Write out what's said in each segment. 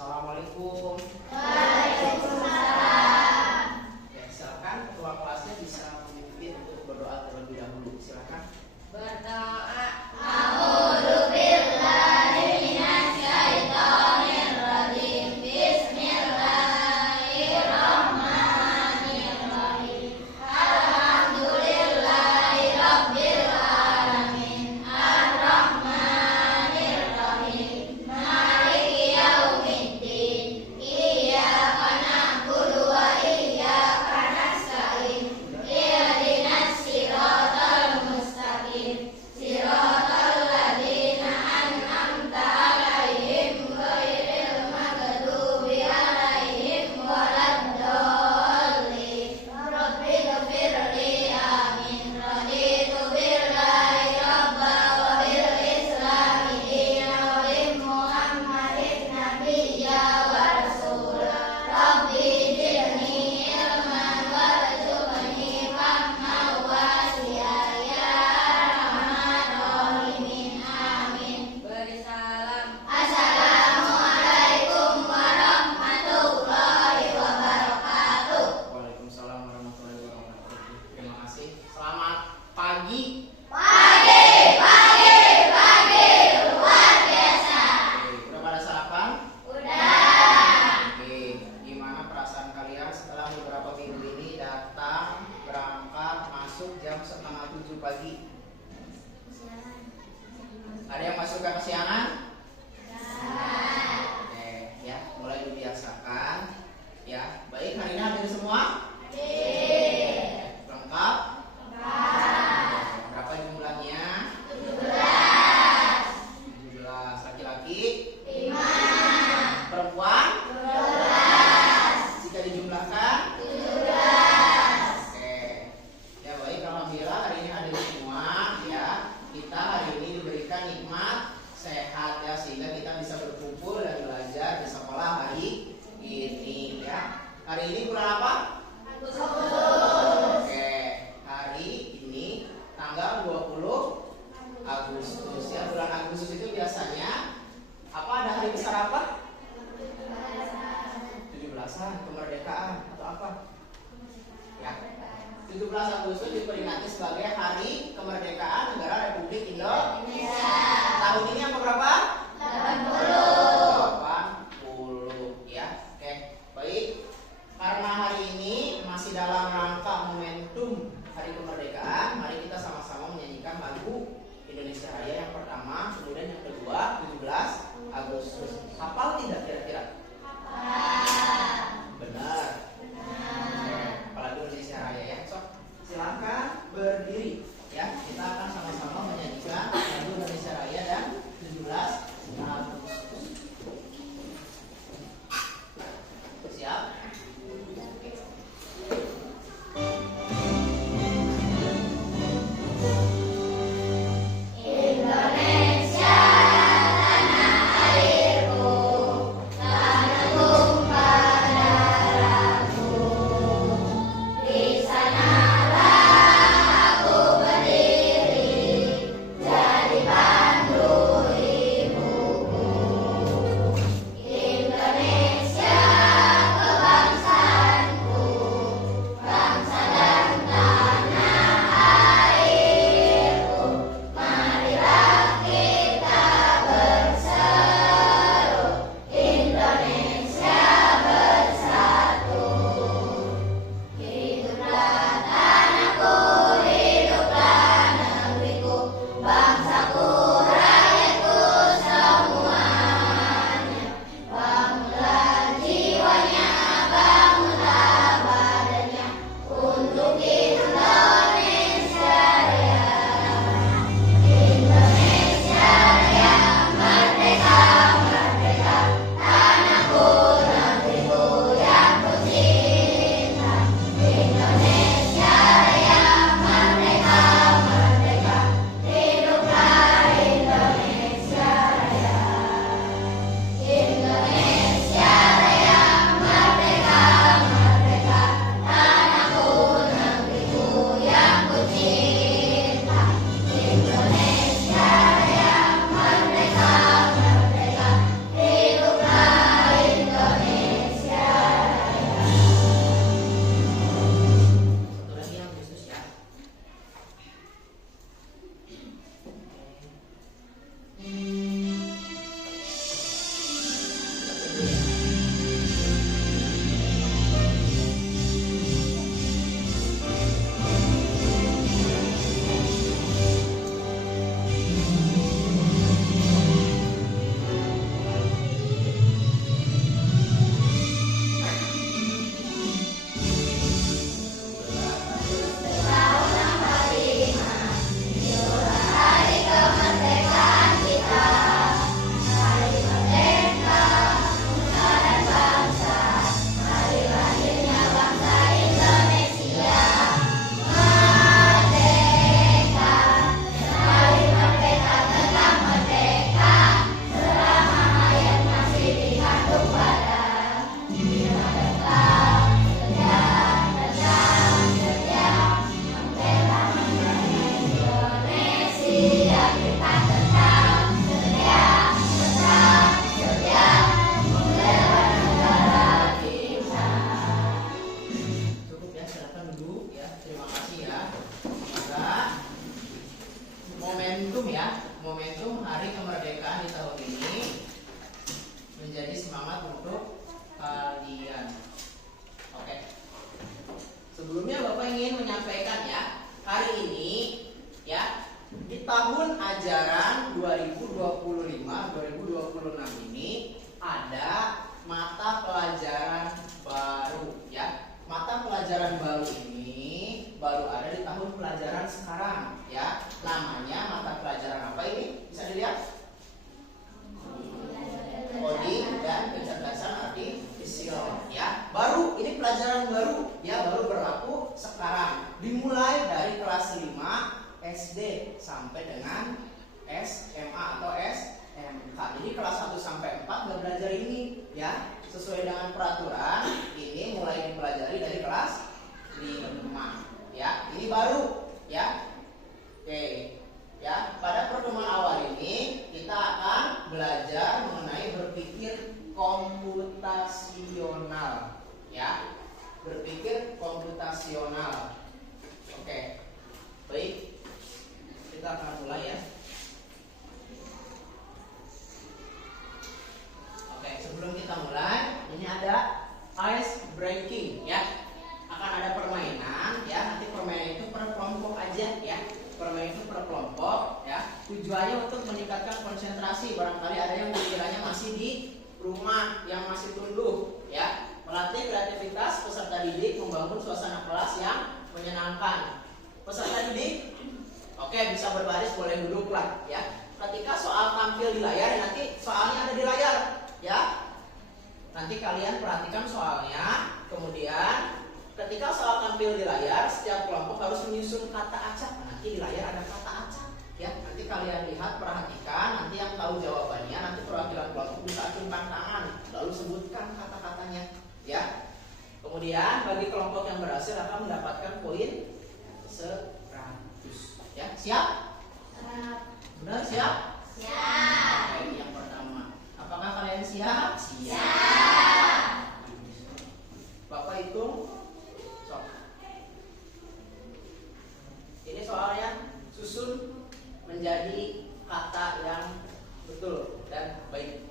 Assalamualaikum. Ya, silakan ketua kelasnya bisa memimpin untuk berdoa terlebih dahulu. Silakan. Berdoa. Iya coding dan kecerdasan artifisial. Ya, baru ini pelajaran baru, ya baru berlaku sekarang. Dimulai dari kelas 5 SD sampai dengan SMA atau SMK. Jadi kelas 1 sampai 4 nggak belajar ini, ya. Sesuai dengan peraturan, ini mulai dipelajari dari kelas 5. Ya, ini baru, ya. Oke. Ya, pada pertemuan awal ini kita akan belajar mengenai berpikir komputasional, ya. Berpikir komputasional. Oke. Baik. Kita akan mulai ya. Oke, sebelum kita mulai, ini ada ice breaking, ya. Akan ada permainan, ya. Nanti permainan itu per kelompok aja, ya. Permainan itu per kelompok, ya. Tujuannya untuk meningkatkan konsentrasi. Barangkali ada yang pikirannya masih di rumah, yang masih tunduk, ya. Melatih kreativitas peserta didik, membangun suasana kelas yang menyenangkan. Peserta didik, oke, bisa berbaris, boleh duduk lah, ya. Ketika soal tampil di layar, nanti soalnya ada di layar, ya. Nanti kalian perhatikan soalnya. Kemudian ketika soal tampil di layar, setiap kelompok harus menyusun kata acak. Nanti di layar ada kata acak, ya. Nanti kalian lihat, perhatikan. Nanti yang tahu jawabannya, nanti perwakilan kelompok bisa acungkan tangan, lalu sebutkan kata-katanya, ya. Kemudian bagi kelompok yang berhasil akan mendapatkan poin 100. Ya, siap? Benar, siap? Siap. Oke, yang pertama. Apakah kalian siap? Siap. Bapak hitung. Sok. Ini soalnya susun menjadi kata yang betul dan baik.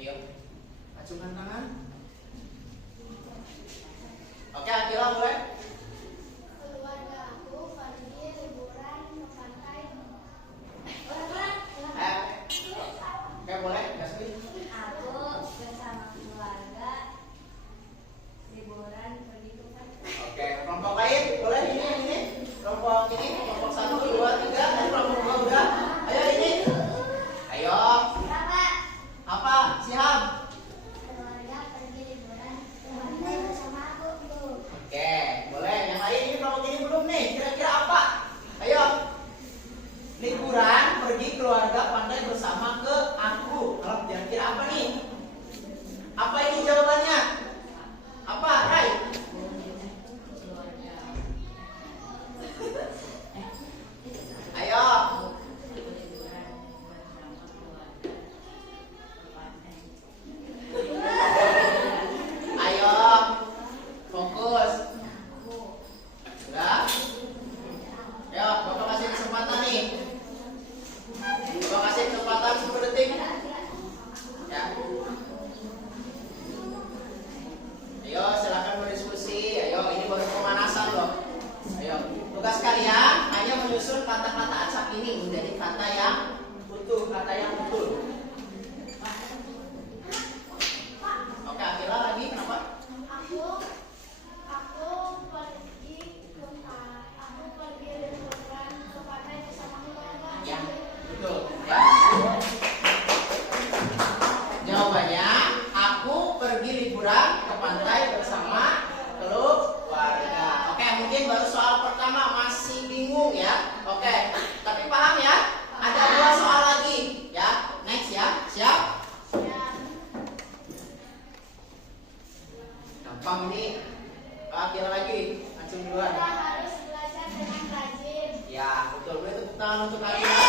Ayo, acungkan tangan. Oke, Akila mulai. Keluarga aku pergi liburan ke pantai. Oke, boleh, Gasmin. Aku bersama keluarga liburan pergi ke pantai. Oke, kelompok lain boleh ini. Kelompok ini, kelompok 1, 2, 3, dan kelompok 2 udah. Ayo ini. Ayo. Bapak, Apa? Siap. keluarga pergi liburan ke pantai bersama aku, Bu. Oke, boleh. Yang lain ini kelompok ini belum nih. Kira-kira apa? Ayo. Liburan pergi keluarga pantai bersama ke aku. Kalau kira-kira apa nih? Apa ini jawabannya? Apa, Rai? Ayo. Ayo. Fokus. Sudah? Ayo, Bapak kasih kesempatan nih. Bapak kasih kesempatan 10 detik. Ya. Ayo, silakan berdiskusi. Ayo, ini baru pemanasan loh. Ayo, tugas kalian hanya menyusun kata-kata acak ini menjadi kata yang utuh, kata yang betul. Oke, Akila lagi kenapa? Aku pergi liburan ke pantai bersama keluarga. Ya, betul. Ya. Jawabannya, aku pergi liburan ke pantai bersama keluarga. Oke, mungkin baru soal pertama masih bingung ya. Oke, tapi paham ya? Ada 2 soal lagi ya. Next ya, siap? Gampang ini. Akhir lagi, acung duluan. Kita harus belajar dengan rajin. Ya, betul. Boleh tepuk tangan untuk Akila.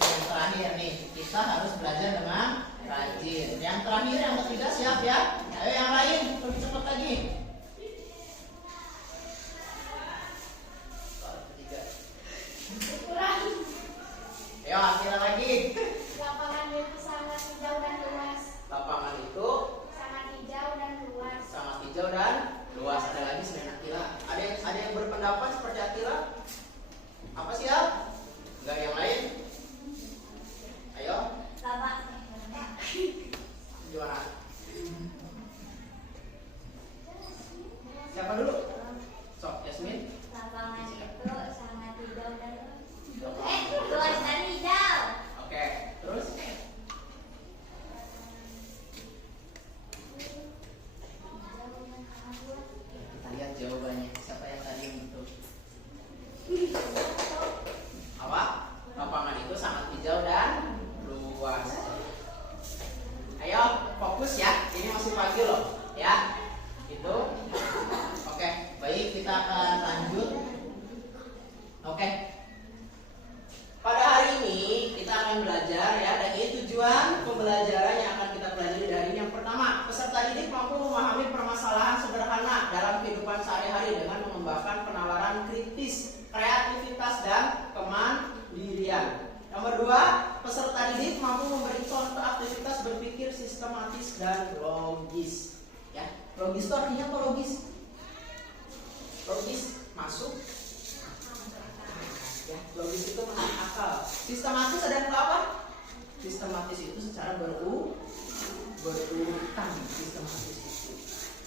Yang terakhir nih, kita harus belajar dengan rajin. Yang terakhir, yang ketiga siap ya? Ayo yang lain, lebih cepat lagi. Ketiga. Kurang. Ayo, akhirnya lagi. Lapangan itu sangat hijau dan luas. Lapangan itu Sangat hijau dan luas. sangat hijau dan luas. Ada lagi selain Akila? Ada yang berpendapat seperti Akila? Apa sih ya? Enggak yang lain? Ayo, Bapak. gimana? belajar ya, dan ini tujuan pembelajaran yang akan kita pelajari dari ini. Yang pertama, peserta didik mampu memahami permasalahan sederhana dalam kehidupan sehari-hari dengan mengembangkan penawaran kritis, kreativitas, dan kemandirian. Nomor 2, peserta didik mampu memberi contoh aktivitas berpikir sistematis dan logis. Ya, logis itu artinya apa logis? Logis masuk. Ya, logis itu masuk akal. Sistematis ada yang tahu apa? Sistematis itu secara berurutan. Sistematis itu.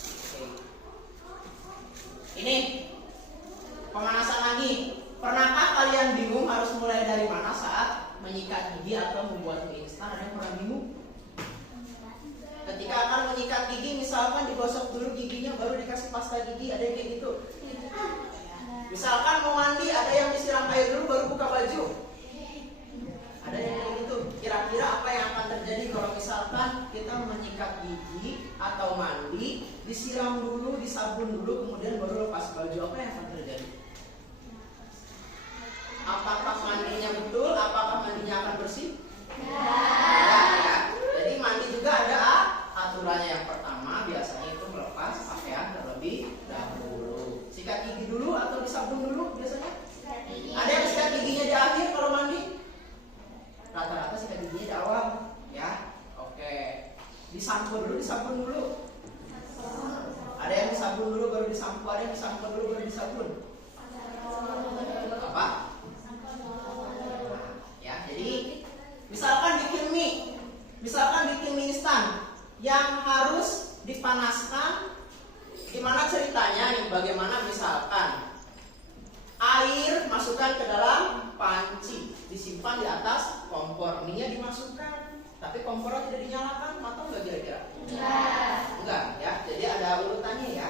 Oke. Ini pemanasan lagi. Pernahkah kalian bingung harus mulai dari mana saat menyikat gigi atau membuat mie instan? Ada yang pernah bingung? Ketika akan menyikat gigi, misalkan digosok dulu giginya baru dikasih pasta gigi, ada yang kayak gitu. Misalkan mau mandi, ada yang disiram air dulu baru buka baju. Ada yang kayak gitu. Kira-kira apa yang akan terjadi kalau misalkan kita menyikat gigi atau mandi, disiram dulu, disabun dulu, kemudian baru lepas baju? Apa yang akan terjadi? Apakah mandinya betul? Apakah mandinya akan bersih? Ya. Jadi mandi juga ada aturannya. Yang pertama biasanya itu melepas pakaian terlebih dahulu. Sikat gigi dulu atau disabun dulu biasanya? Ada yang sikat giginya di akhir kalau mandi? Rata-rata sikat giginya di awal. Ya, oke. Disampo dulu, disabun dulu. Ada yang disabun dulu baru disampo, ada yang disampo dulu baru disabun. Apa? Ya, jadi misalkan bikin mie instan yang harus dipanaskan, gimana ceritanya nih? Bagaimana misalkan air masukkan ke dalam panci, disimpan di atas kompor, mie-nya dimasukkan, tapi kompornya tidak dinyalakan, matang nggak kira-kira? Enggak, ya. Jadi ada urutannya ya.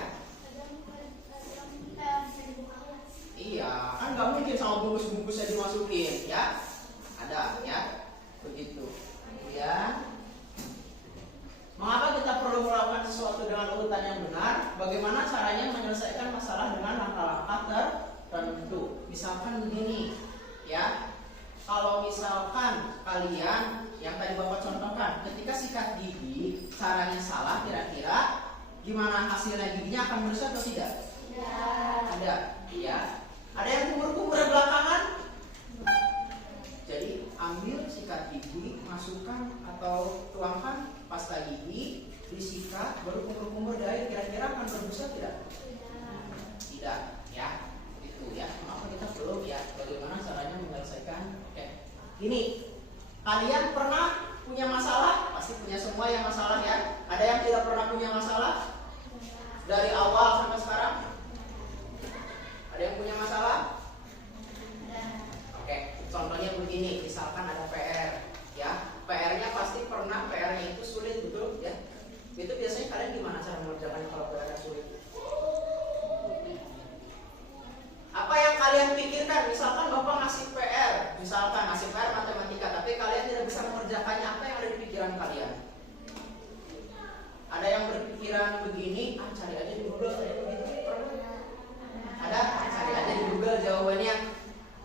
Iya, kan nggak mungkin sama bungkus-bungkusnya dimasukin, ya. Ada, ya, begitu. Kemudian, mengapa kita perlu melakukan sesuatu dengan urutan yang benar? Bagaimana caranya menyelesaikan masalah dengan langkah-langkah tertentu? Misalkan begini, ya. Kalau misalkan kalian yang tadi Bapak contohkan, ketika sikat gigi caranya salah, kira-kira gimana hasilnya? Giginya akan bersih atau tidak? Ada, ya. Ada yang kumur-kumur belakangan? Jadi ambil sikat gigi, masukkan atau tuangkan pasta gigi, disikat, baru kumur-kumur di air, kira-kira akan berbusa tidak? Tidak, ya. Itu ya. Maka kita perlu ya bagaimana caranya menyelesaikan. Gini, kalian pernah punya masalah? Pasti punya semua yang masalah ya. Ada yang tidak pernah punya masalah? Dari awal sampai sekarang? Ada yang punya masalah? Oke, contohnya begini, misalkan ada PR, ya. PR-nya pasti pernah, PR-nya itu sulit, betul ya. Itu biasanya kalian gimana cara mengerjakannya kalau PR-nya sulit? Apa yang kalian pikirkan? Misalkan Bapak ngasih PR, misalkan ngasih PR matematika, tapi kalian tidak bisa mengerjakannya, apa yang ada di pikiran kalian? Ada yang berpikiran begini, cari aja di Google, ada, cari aja di Google jawabannya.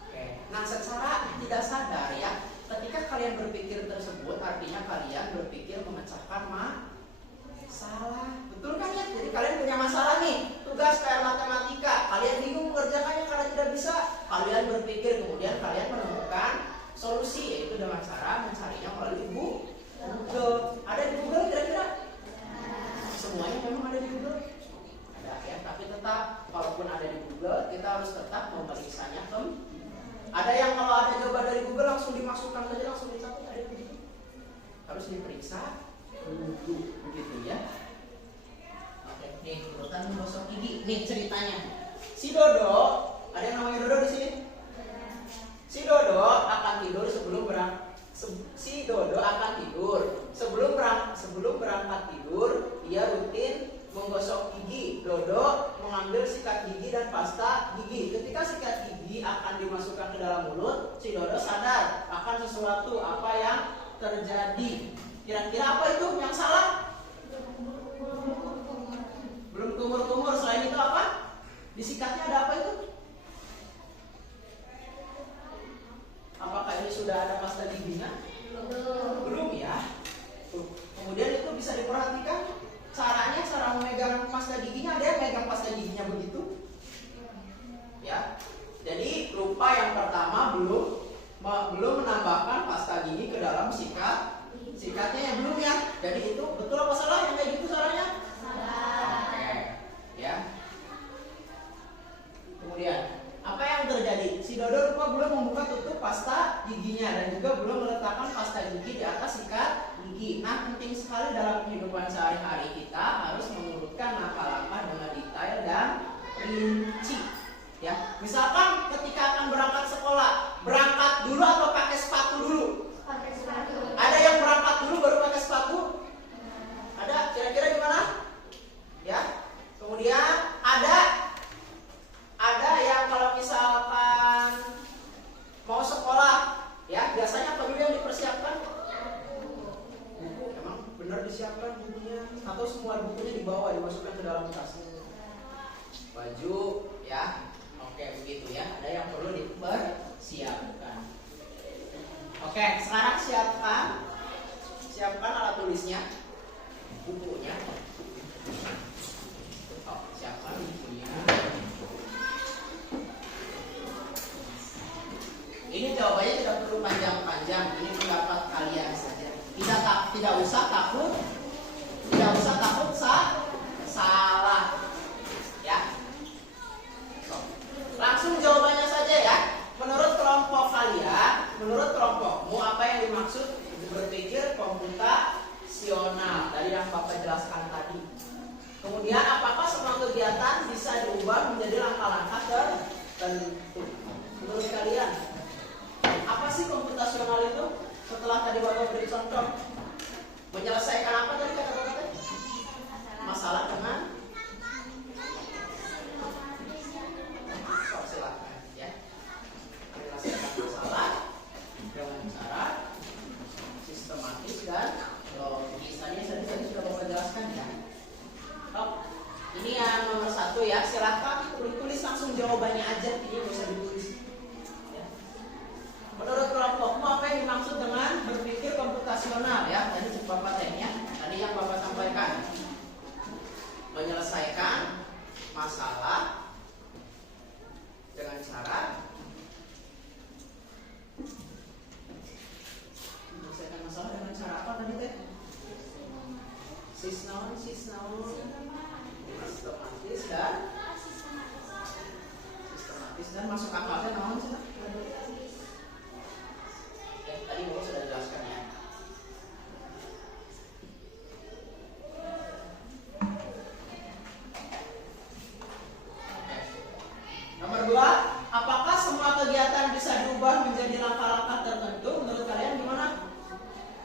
Oke. Nah, secara tidak sadar ya, ketika kalian berpikir tersebut, artinya kalian berpikir memecahkan masalah. Betul kan ya? Jadi kalian punya masalah nih, tugas PR matematika, kalian bingung mengerjakannya karena tidak bisa. Kalian berpikir, kemudian kalian menemukan solusi, yaitu dengan cara mencarinya melalui Google. Ada di Google kira-kira? Semuanya memang ada di Google. Ada ya, tapi tetap kalaupun ada di Google, kita harus tetap memeriksanya Ada yang kalau ada jawaban dari Google langsung dimasukkan saja, langsung dicatat, ada begitu. Harus diperiksa dulu, begitu ya. Oke, nih urutan menggosok gigi. Nih ceritanya. Si Dodo, ada yang namanya Dodo di sini? Si Dodo akan tidur sebelum berangkat tidur, dia rutin menggosok gigi. Dodo mengambil sikat gigi dan pasta gigi. Ketika sikat gigi akan dimasukkan ke dalam mulut, si Dodo sadar akan sesuatu apa yang terjadi. Kira-kira apa itu yang salah? Belum kumur-kumur. Selain itu apa? Di sikatnya ada apa itu? Apakah ini sudah ada pasta giginya? Jadi itu betul apa salah yang kayak gitu caranya? Salah. Oke, ya. Kemudian apa yang terjadi? Si Dodo lupa belum membuka tutup pasta giginya dan juga belum meletakkan pasta gigi di atas sikat gigi. Nah, penting sekali dalam kehidupan sehari-hari kita harus mengurutkan langkah-langkah dengan detail dan rinci. Ya, misalkan ketika akan berangkat sekolah, berangkat dulu atau pakai sepatu dulu? Pakai sepatu. Ada yang berangkat dulu baru pakai sepatu? Ada? Kira-kira gimana? Ya. Kemudian ada yang kalau misalkan mau sekolah, ya biasanya apa dulu yang dipersiapkan? Buku. Emang benar disiapkan bukunya? Atau semua bukunya dibawa dimasukkan ke dalam tas? Baju, ya. Oke, begitu ya. Ada yang perlu dipersiapkan. Oke, sekarang siapkan alat tulisnya, bukunya. Oh, siapkan bukunya. Ini jawabannya tidak perlu panjang-panjang. Ini pendapat kalian saja. Tidak usah takut salah. Ya. Langsung jawabannya saja ya. Menurut kelompok kalian, menurut kelompokmu apa yang dimaksud berpikir komputasional dari yang Bapak jelaskan tadi? Kemudian apakah semua kegiatan bisa diubah menjadi langkah-langkah tertentu? Menurut kalian, apa sih komputasional itu? Setelah tadi Bapak beri contoh, menyelesaikan apa tadi kata Bapak? Masalah dengan silakan ya. Menyelesaikan masalah dengan cara sistematis dan logis. Tadi sudah Bapak jelaskan ya. Oh, ini yang nomor 1 ya. Silakan tulis langsung jawabannya aja. Ini nggak usah ditulis. Ya. Menurut kelompokmu apa yang dimaksud dengan berpikir komputasional ya? Tadi Bapak tanya. Tadi yang Bapak sampaikan, menyelesaikan masalah dengan cara menyelesaikan masalah dengan cara apa tadi teh? Sistematis dan masuk akalnya naon sih? Tadi Bapak sudah jelaskan ya. Nomor 2, apakah semua kegiatan bisa diubah menjadi langkah-langkah tertentu? Menurut kalian gimana?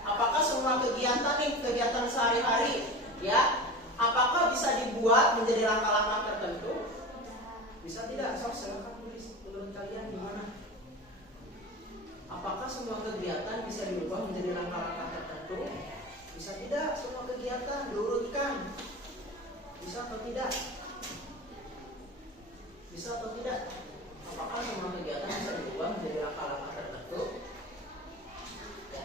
Apakah semua kegiatan sehari-hari, ya, apakah bisa dibuat menjadi langkah-langkah tertentu? Bisa tidak? Silakan tulis. Menurut kalian gimana? Apakah semua kegiatan bisa diubah menjadi langkah-langkah tertentu? Bisa tidak? Semua kegiatan diurutkan. Bisa atau tidak? Bisa atau tidak? Apakah semua kegiatan bisa diubah menjadi langkah-langkah tertentu? Ya.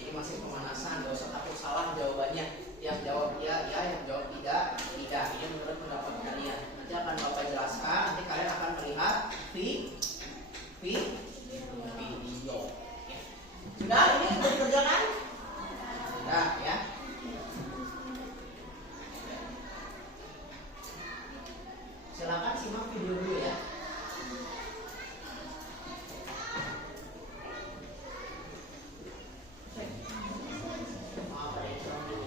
Ini masih pemanasan, gak usah takut salah jawabannya. Yang jawab ya, yang jawab tidak. Ini menurut pendapat kalian. Nanti akan Bapak jelaskan. Nanti kalian akan melihat video. Ya. Sudah, ini sudah dikerjakan? Sudah ya. Silakan simak video dulu ya. Maaf ada yang kurang dulu.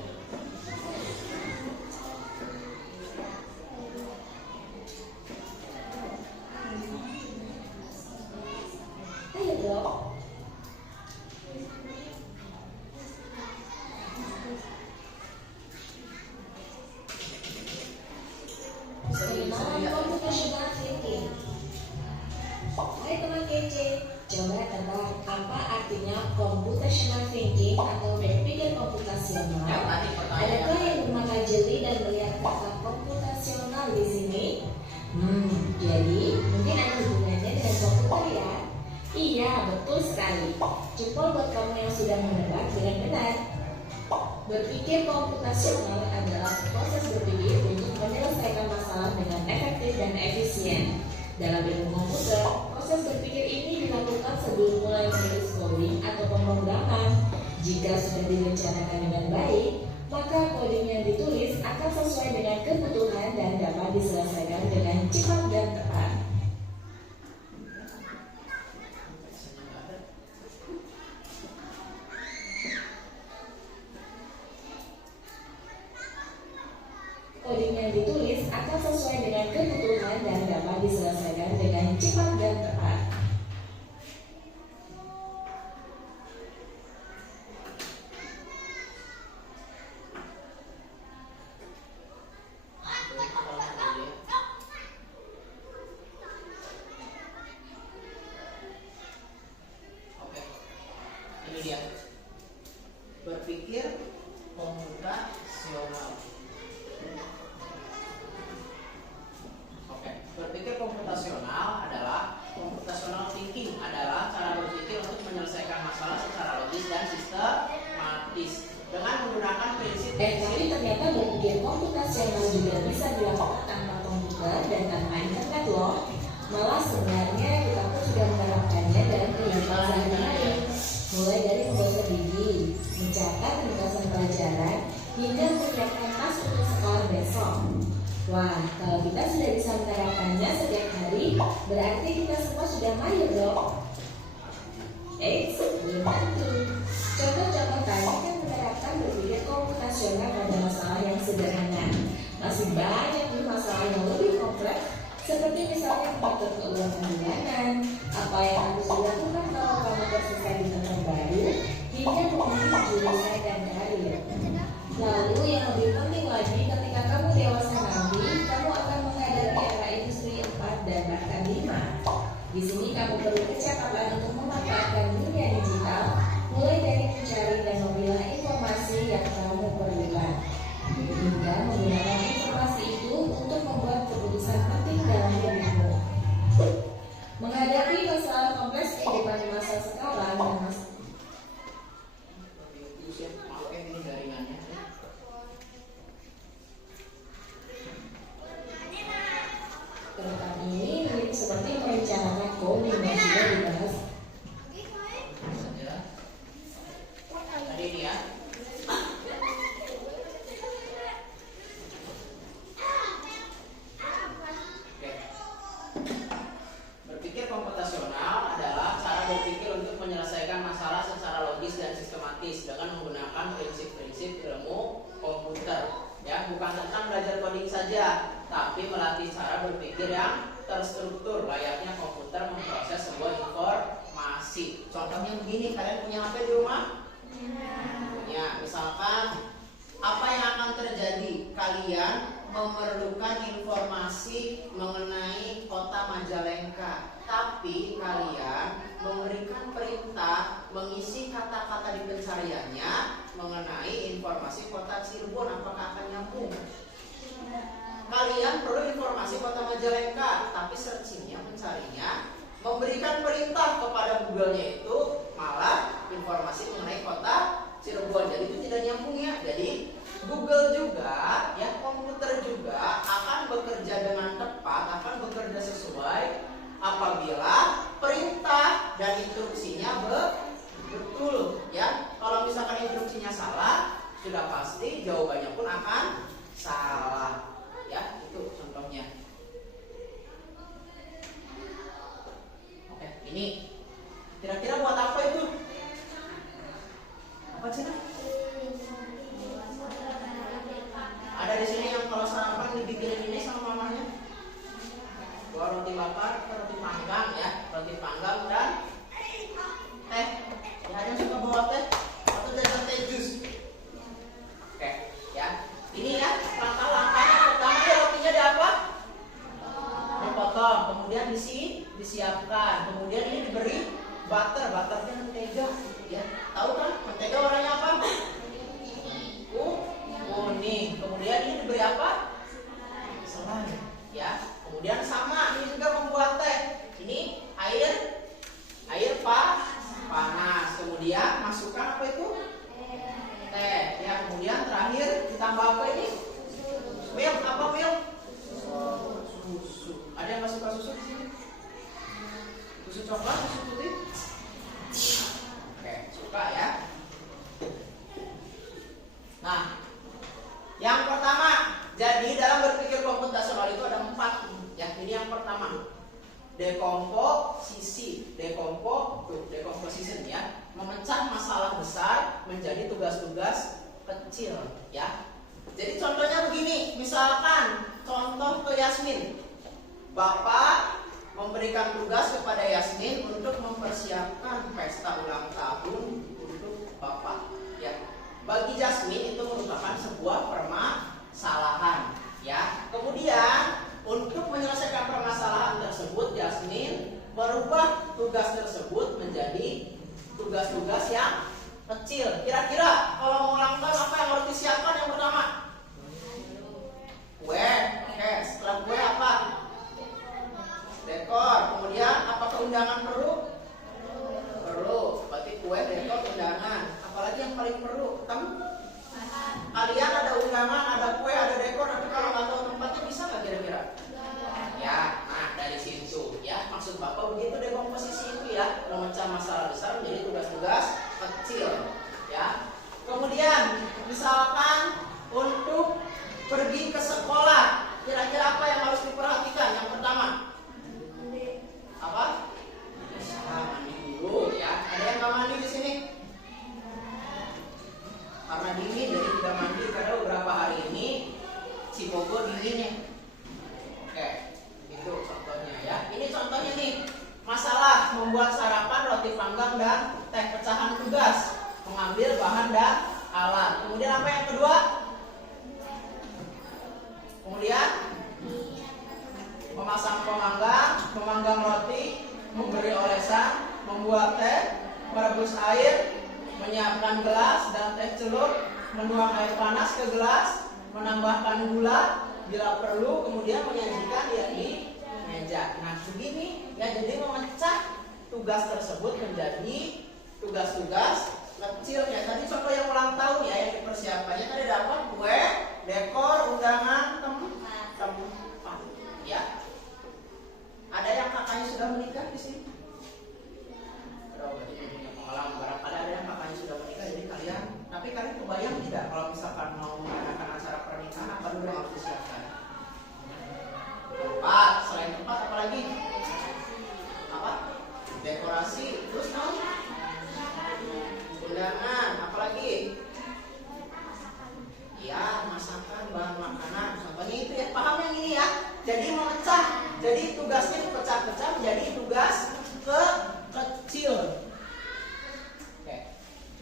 Ayo dong. Pengenalan computational thinking. Hai teman kece, coba tebak apa artinya computational thinking atau berpikir komputasional? Yang tadi pertanyaan. Adakah yang bermata jeli dan melihat kata komputasional di sini? Jadi mungkin ada hubungannya dengan komputer ya? Iya, betul sekali. Jempol buat kamu yang sudah menebak dengan benar. Berpikir komputasional adalah proses berpikir untuk menyelesaikan masalah dengan efektif dan efisien. Dalam ilmu komputer, proses berpikir ini dilakukan sebelum mulai menulis coding atau pemrograman. direncanakan dengan baik, maka coding yang ditulis akan sesuai dengan kebutuhan dan dapat diselesaikan dengan cepat dan tepat. Coding yang ditulis akan sesuai dengan kebutuhan dan dapat diselesaikan dengan cepat dan tepat. Oke, ini dia. Berpikir komputasional. Oke, berpikir komputasional adalah computational thinking adalah cara berpikir untuk menyelesaikan masalah secara logis dan sistematis dengan menggunakan prinsip. Tapi ternyata berpikir komputasional juga bisa dilakukan tanpa komputer dan tanpa internet loh. Malah sebenarnya kita pun sudah menerapkannya dalam kehidupan sehari-hari, mulai dari membaca gigi, mencatat ringkasan pelajaran, hingga menyiapkan tas untuk sekolah besok. Wah, kalau kita sudah bisa menerapkannya setiap hari, berarti kita semua sudah mahir dong. Belum tentu. Contoh-contoh tadi kan menerapkan berpikir komputasional pada masalah yang sederhana. Masih banyak nih masalah yang lebih kompleks, seperti misalnya mengatur keuangan bulanan, apa yang harus dilakukan kalau kamu tersesat di tempat baru, hingga memilih jurusan dan karir. Lalu yang lebih penting lagi, ketika kamu dewasa nanti, kamu akan menghadapi era industri 4 dan bahkan 5. Di sini kamu perlu kecakapan untuk memanfaatkan dunia digital, mulai dari mencari dan memilah informasi yang kamu perlukan, hingga menggunakan informasi itu untuk membuat keputusan penting dalam hidupmu. Menghadapi masalah kompleks kehidupan di masa sekarang dan masa kedepan ini mirip seperti merencanakan coding yang sudah dibahas. Tadi ini ya. Oke. Berpikir komputasional adalah cara berpikir untuk menyelesaikan masalah secara logis dan sistematis dengan menggunakan prinsip-prinsip ilmu komputer. Ya, bukan tentang belajar coding saja, tapi melatih cara berpikir yang terstruktur layaknya komputer memproses sebuah informasi. Contohnya begini, kalian punya HP di rumah? Ya, misalkan apa yang akan terjadi? Kalian memerlukan informasi mengenai kota Majalengka, tapi kalian memberikan perintah mengisi kata-kata di pencariannya mengenai informasi kota Cirebon. Apakah akan nyambung? Kalian perlu informasi kota Majalengka, tapi searchingnya, mencarinya, memberikan perintah kepada Google-nya itu malah informasi mengenai kota Cirebon. Jadi itu tidak nyambung ya. Jadi Google juga, ya komputer juga akan bekerja dengan tepat, akan bekerja sesuai apabila perintah dan instruksinya betul. Ya, kalau misalkan instruksinya salah, sudah pasti jawabannya pun akan salah. Ya, itu contohnya. Oke, ini kira-kira buat apa itu? Apa sih? Ada di sini yang kalau sarapan dibikinin ini sama mamanya. Dua roti bakar, roti panggang ya, roti panggang dan teh. Ya, ada yang suka bawa teh atau jajan teh jus. Oke, ya. Ini ya langkah-langkahnya. Pertama dia rotinya ada apa? Dipotong, kemudian disiapkan, kemudian ini diberi butternya mentega, ya. Tahu kan mentega warnanya apa? Kuning. Kemudian ini diberi apa? Selai, ya. Kemudian sama ini juga membuat teh. Ini air panas. Kemudian masukkan apa itu? Teh, ya. Kemudian terakhir ditambah apa ini? Milk. Apa milk? Susu. Ada yang nggak suka susu di sini? Susu coklat, susu putih? Oke, suka ya. tugas-tugas yang kecil. Kira-kira kalau mau ulang tahun apa yang harus disiapkan yang pertama? Kue. Oke, setelah kue apa? Dekor. Kemudian apakah undangan perlu? Perlu. Berarti kue, dekor, undangan. Apalagi yang paling perlu? Kalian ada undangan, ada kue, ada dekor, tapi kalau nggak tahu tempatnya bisa nggak kira-kira? Ya, nah dari situ ya maksud Bapak begitu deh komposisi itu ya, memecah masalah besar menjadi tugas-tugas kecil ya. Kemudian misalkan untuk pergi ke sekolah, kira-kira apa yang harus diperhatikan? Yang pertama apa? Mandi dulu ya. Ada yang nggak mandi di sini? Karena dingin jadi tidak mandi karena beberapa hari ini Cibogo dinginnya. Oke, itu contohnya ya. Ini contohnya nih, masalah membuat sarapan, roti panggang dan teh pecahan tugas, mengambil bahan dan alat. Kemudian apa yang kedua? Kemudian memasang pemanggang, memanggang roti, memberi olesan, membuat teh, merebus air, menyiapkan gelas dan teh celup, menuang air panas ke gelas, menambahkan gula bila perlu, kemudian menyajikan ya di meja. Nah begini ya, jadi memecah tugas tersebut menjadi tugas-tugas kecil ya. Tadi contoh yang ulang tahun ya, yang dipersiapkannya tadi dapat kue, dekor, undangan, tempat ya. Ada yang kakaknya sudah menikah di sini? Berarti punya pengalaman. Barangkali ada yang kakaknya sudah menikah, jadi kalian. Tapi kalian kebayang tidak kalau misalkan mau mengadakan acara pernikahan apa dulu yang harus disiapkan? Tempat, selain tempat apa lagi? Apa? Dekorasi, terus mau? Undangan, apa lagi? Ya, masakan, bahan makanan, contohnya itu ya. Paham yang ini ya? Jadi memecah, jadi tugasnya dipecah-pecah menjadi tugas kecil. Oke.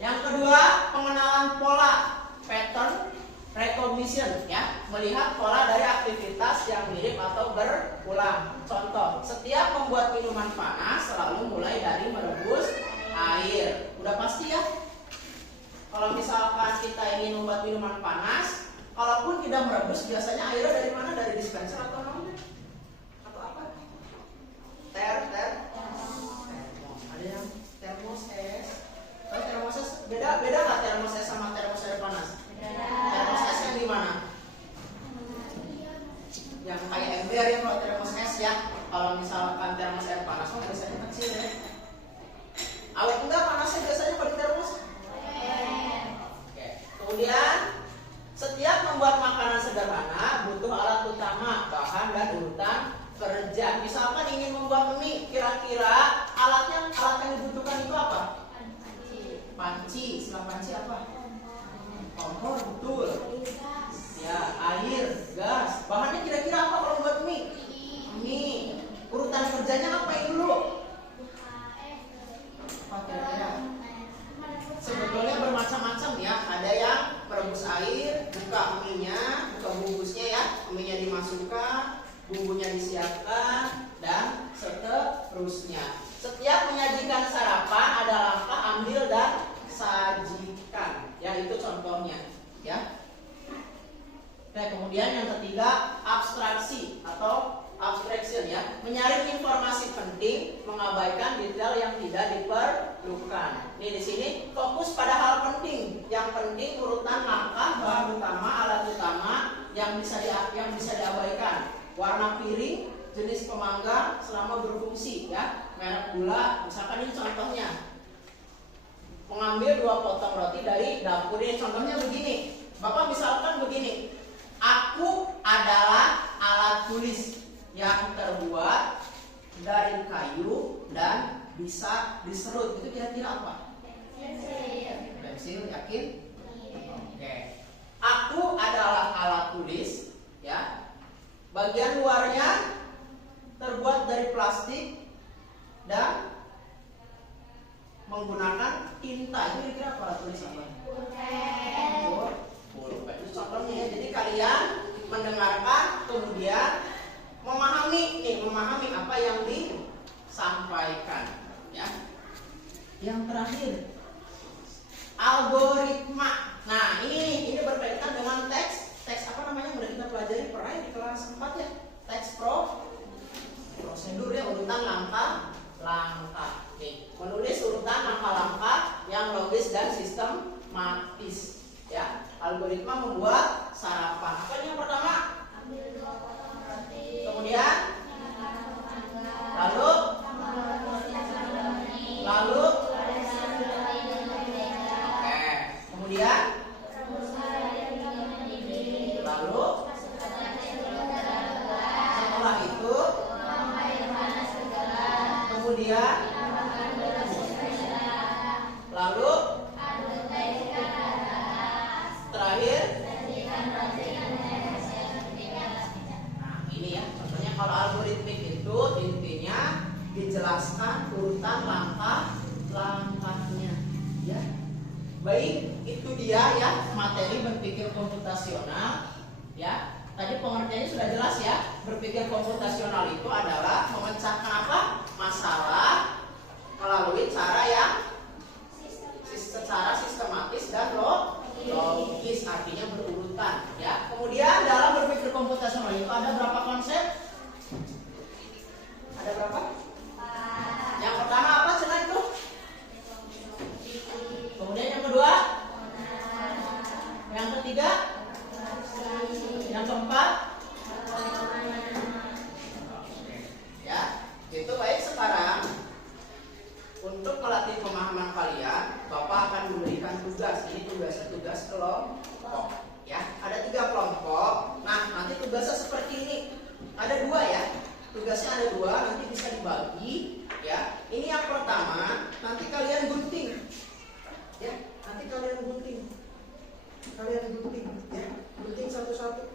Yang kedua, pengenalan pola, pattern recognition ya, melihat pola dari aktivitas yang mirip atau berulang. Contoh, setiap membuat minuman panas selalu mulai dari merebus air. Udah pasti ya? Kalau misalkan kita ingin membuat minuman panas, kalaupun tidak merebus, biasanya airnya dari mana? Dari dispenser atau non? Atau apa? Termos. Ada yang termos es. Kalau termos es beda nggak termos es sama termos air panas? Termos esnya di mana? Yang kayak ember ya kalau termos es ya. Kalau misalkan termos air panas mah biasanya kecil ya. Awet enggak panasnya biasanya kalau di termos? Oke. Kemudian setiap membuat makanan sederhana butuh alat utama, bahan dan urutan kerja. Misalkan ingin membuat mie, kira-kira alat yang dibutuhkan itu apa? Panci. Setelah panci apa? Kompor, betul. Ya, air, gas. Bahannya kira-kira apa kalau buat mie? Mie. Urutan kerjanya apa yang dulu? Apa kira-kira? Sebetulnya bermacam-macam ya. Ada yang merebus air, buka mie-nya, buka bungkusnya ya. Mie-nya dimasukkan, bumbunya disiapkan, dan seterusnya. Setiap menyajikan sarapan ada langkah ambil dan sajikan. Ya, itu contohnya ya. Nah, kemudian yang ketiga, abstraksi atau abstraction ya, menyaring informasi penting, mengabaikan detail yang tidak diperlukan. Nih di sini fokus pada hal penting. Yang penting urutan langkah, bahan utama, alat utama yang bisa diabaikan. Warna piring, jenis pemanggang selama berfungsi ya, merek gula, misalkan ini contohnya. Mengambil 2 potong roti dari dapur. Ini contohnya begini. Bapak misalkan begini. Aku adalah alat tulis yang terbuat dari kayu dan bisa diserut. Itu kira-kira apa? Pensil, yakin? Oke. Aku adalah alat tulis ya. Bagian luarnya terbuat dari plastik dan menggunakan tinta. Itu kira-kira apa? Tulis apa? Pulpen. Itu contohnya ya. Jadi kalian mendengarkan kemudian memahami apa yang disampaikan ya. Yang terakhir, algoritma. Nah, ini berkaitan dengan teks apa namanya yang udah kita pelajari pernah di kelas 4 ya. Teks prosedur ya, urutan langkah. Nih, menulis urutan langkah-langkah yang logis dan sistematis ya. Algoritma membuat sarapan. Apa ini yang pertama? Ambil 2 potong roti. Kemudian lalu oke. Kemudian lalu setelah itu kemudian lalu terakhir. Nah, ini ya contohnya kalau algoritmik itu intinya dijelaskan urutan langkah-langkahnya ya. Baik, itu dia ya materi berpikir komputasional ya. Tadi pengertiannya sudah jelas ya. Berpikir komputasional itu adalah memecahkan apa? Masalah melalui cara yang secara sistematis dan logis, artinya berurutan ya. Kemudian dalam berpikir komputasional itu ada berapa konsep? Ada berapa? Yang pertama apa Cina itu? Kemudian yang kedua? Yang ketiga? Yang keempat? Ya, itu baik. Sekarang untuk melatih pemahaman kalian, Bapak akan memberikan tugas. Ini tugas kelompok ya. Ada 3 kelompok. Nah, nanti tugasnya seperti ini. Ada 2 ya. Tugasnya ada 2, nanti bisa dibagi ya. Ini yang pertama, nanti kalian gunting. Ya, nanti kalian gunting ya. Gunting satu-satu.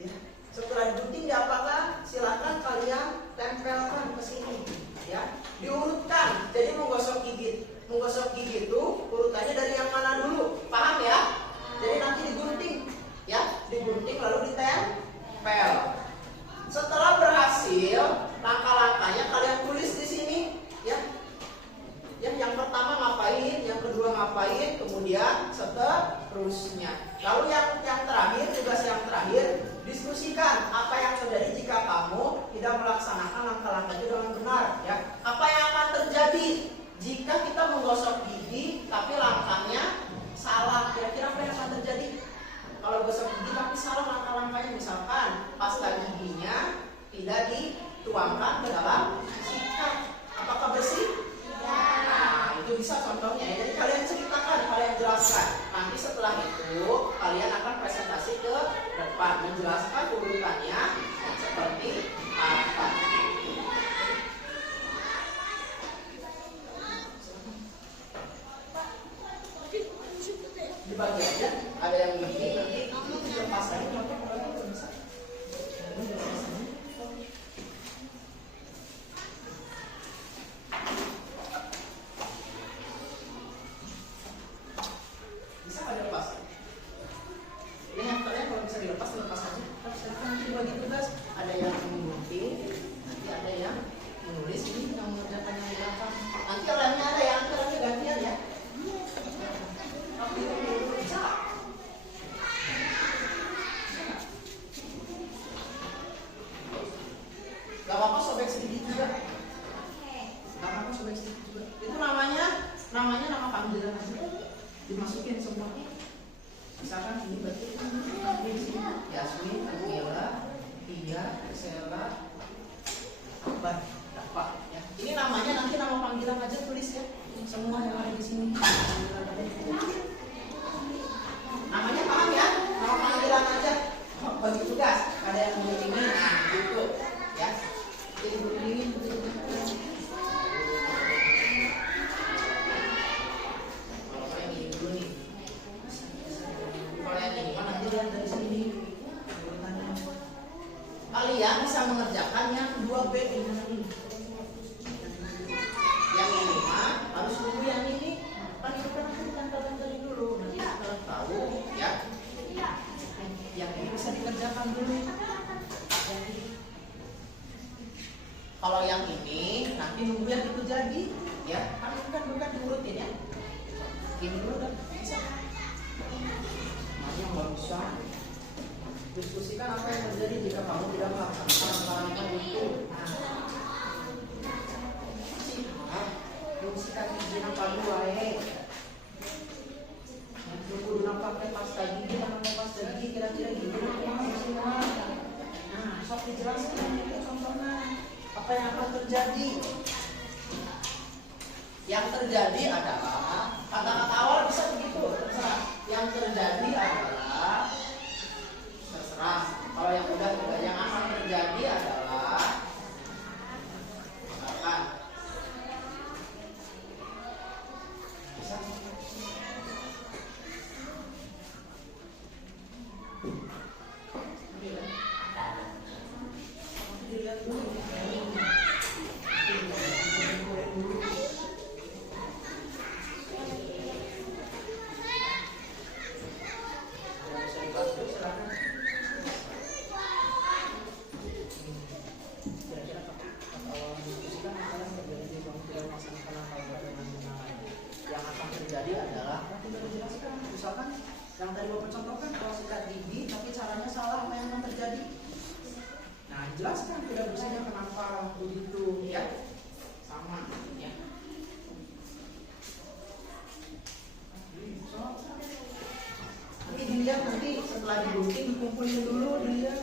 Ya. Setelah digunting diapakan? Silakan kalian tempelkan ke sini ya. Diurutkan. Jadi menggosok gigi itu urutannya dari yang mana dulu? Paham ya? Jadi nanti digunting ya, digunting lalu ditempel. Setelah berhasil, langkah-langkahnya kalian tulis di sini ya. Yang pertama ngapain, yang kedua ngapain, kemudian seterusnya. Lalu yang terakhir, tugas yang terakhir, diskusikan apa yang terjadi jika kamu tidak melaksanakan langkah-langkah itu dengan benar ya. Apa yang akan terjadi jika kita menggosok gigi tapi langkahnya salah? Kira-kira apa yang akan terjadi kalau gosok gigi tapi salah langkah-langkahnya? Misalkan pasta giginya tidak dituangkan ke dalam sikat, apakah bersih? Nah, itu bisa contohnya ya. Jadi kalian ceritakan, kalian jelaskan. Nanti setelah itu kalian akan presentasi ke depan menjelaskan urutannya seperti apa. Dibagi aja. Ada yang lebih nanti lepas aja. Bisa. Dimasukin semua. Misalkan ini berarti Yasmin, Akila, Tia, Sela, Akbar, Dapat ya. Ini namanya nanti nama panggilan aja tulis ya. Semua yang ada di sini. Namanya paham ya? Nama panggilan aja. Bagi tugas. Ada yang mau ini, nah gitu ya. Ini kalian bisa mengerjakan yang 2B ini. Yang ini harus nunggu yang ini. Kan itu kan ditempel-tempelin dulu. Nanti kalian tahu ya. Yang ini bisa dikerjakan dulu. Kalau yang ini nanti nunggu yang itu jadi ya. Kan Ini dulu dah. Bisa. Makanya nggak bisa. Diskusikan apa yang terjadi jika kamu tidak melaksanakan langkah itu. Yung sikat gigi ng pagluwahe. Yung kulo ng pakai pasta gigi, ng pasta gigi, kira-kira gigi na kaya semua. Nah, sok dijelaskan itu contohnya. Apa yang akan terjadi? Yang terjadi adalah kata-kata awal bisa begitu, terserah. Yang terjadi adalah terserah. Kalau yang udah juga yang akan terjadi adalah akan. Bisa. Dilihat dulu. Yang akan terjadi adalah tidak dijelaskan. Misalkan yang tadi Bapak contohkan kalau sikat gigi tapi caranya salah, apa yang akan terjadi? Nah, dijelaskan tidak bersihnya kenapa begitu ya. Sama ya. Nanti dilihat nanti setelah digunting dikumpulin dulu dilihat.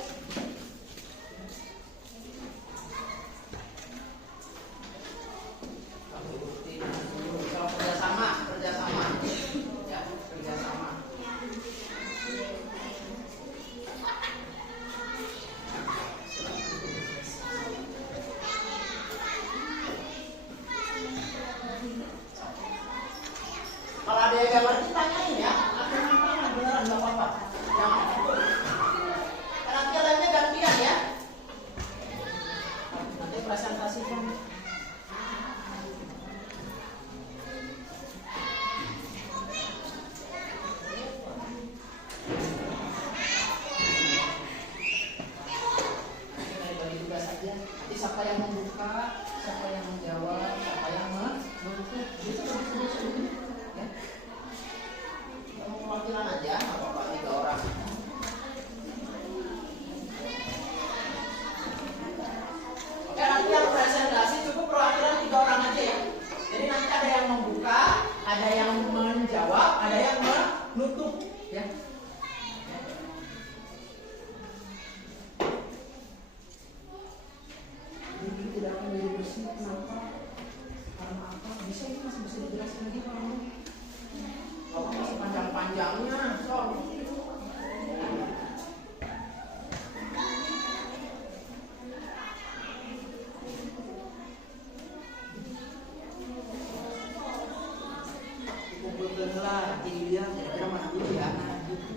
Kalau kerjasama ya, kerjasama. Kalau ada yang gambar kita tanyain ya, aku nampak beneran nggak apa-apa. Jangan takut. Nanti lainnya gantian ya. Nanti presentasikan. Nanti siapa yang membuka, siapa yang menjawab, siapa yang menutup, gitu ya. Kamu perwakilan aja, nggak apa-apa 3 orang. Oke, nanti yang presentasi cukup perwakilan 3 orang aja ya. Jadi nanti ada yang membuka, ada yang menjawab, ada yang menutup ya. Gigi tidak akan jadi bersih, kenapa? Karena apa? Bisa ini masih bisa dijelaskan lagi kalau Bapak masih panjang-panjangnya, so. Kumpulkan lah, nanti dilihat kira-kira mana dulu ya. Nah, gitu.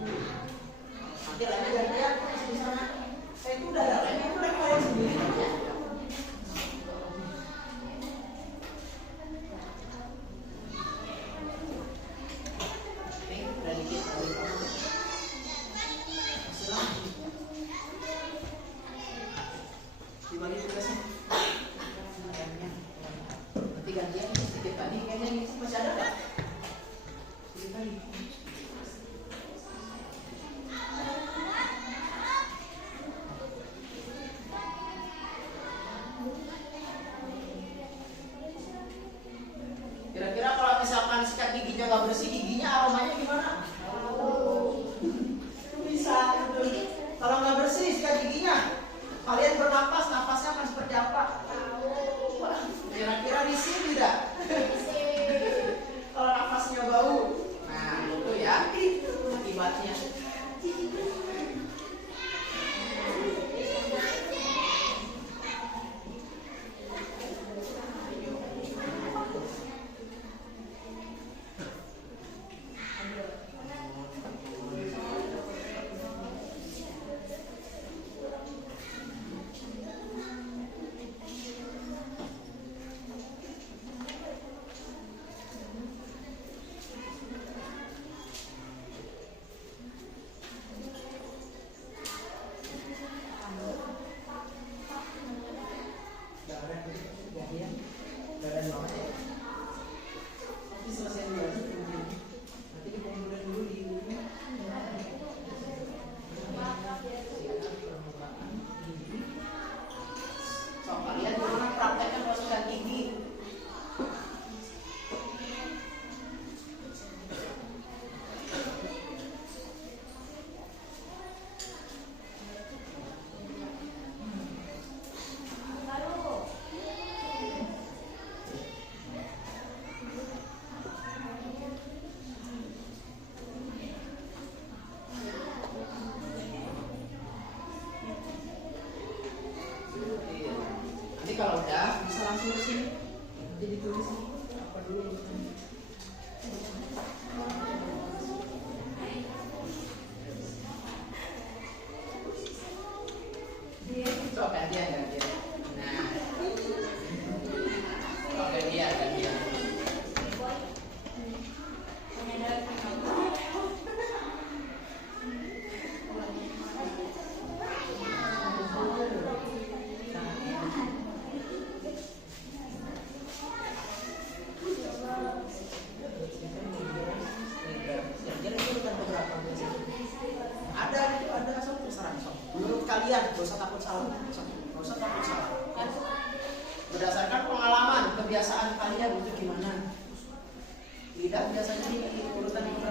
Nanti lainnya gantian di sana. Saya itu udah ada lainnya, itu udah kalian sendiri ya. Dibagi tugasnya. Nanti gantian sedikit tadi kayaknya ini masih ada nggak? Sedikit tadi. Kira-kira kalau misalkan sikat giginya nggak bersih, giginya aromanya gimana? Bisa gitu. Kalau nggak bersih sikat giginya, kalian bernapas, napasnya akan seperti apa? Kira-kira risih tidak? Kalau napasnya bau, nah itu ya akibatnya.